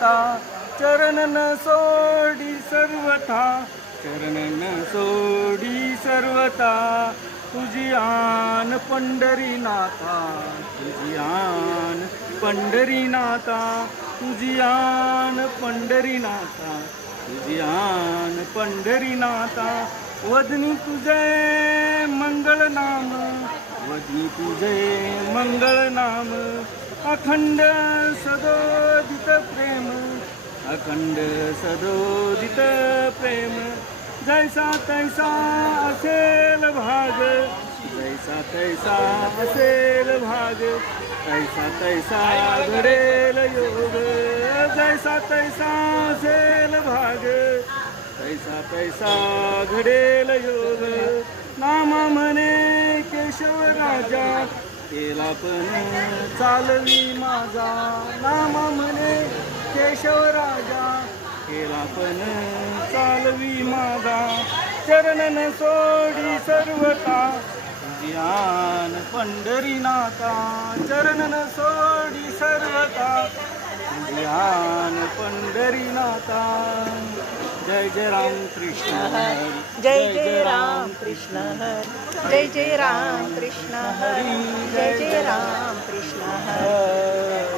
नाता चरण न सोडी सर्वथा चरण न सोडी सर्वथा तुझी आन पंढरीनाथा तुझी आन पंढरीनाथा तुझी आन पंढरीनाथा तुझी आन पंढरीनाथा वदनी तुझे मंगळ नाम वदनी तुझे मंगळ नाम अखंड सदोदित प्रेम अखंड सदोदित प्रेम जैसा तैसा असेल भाग जैसा तैसा असेल भाग तैसा तैसा घडेल योग जैसा तैसा असेल भाग तैसा तैसा घडेल योग नामा म्हणे केशव राजा केला पण चालवी माझा नामा म्हणे केशव राजा केला पण चालवी माझा चरण न सोडी सर्वता तुझी आन पंढरीनाथा चरण न सोडी सर्वता तुझी आन पंढरीनाथा जय जय राम कृष्ण हरी जय जय राम कृष्ण हरी जय जय राम कृष्ण हरी जय जय राम कृष्ण हरी.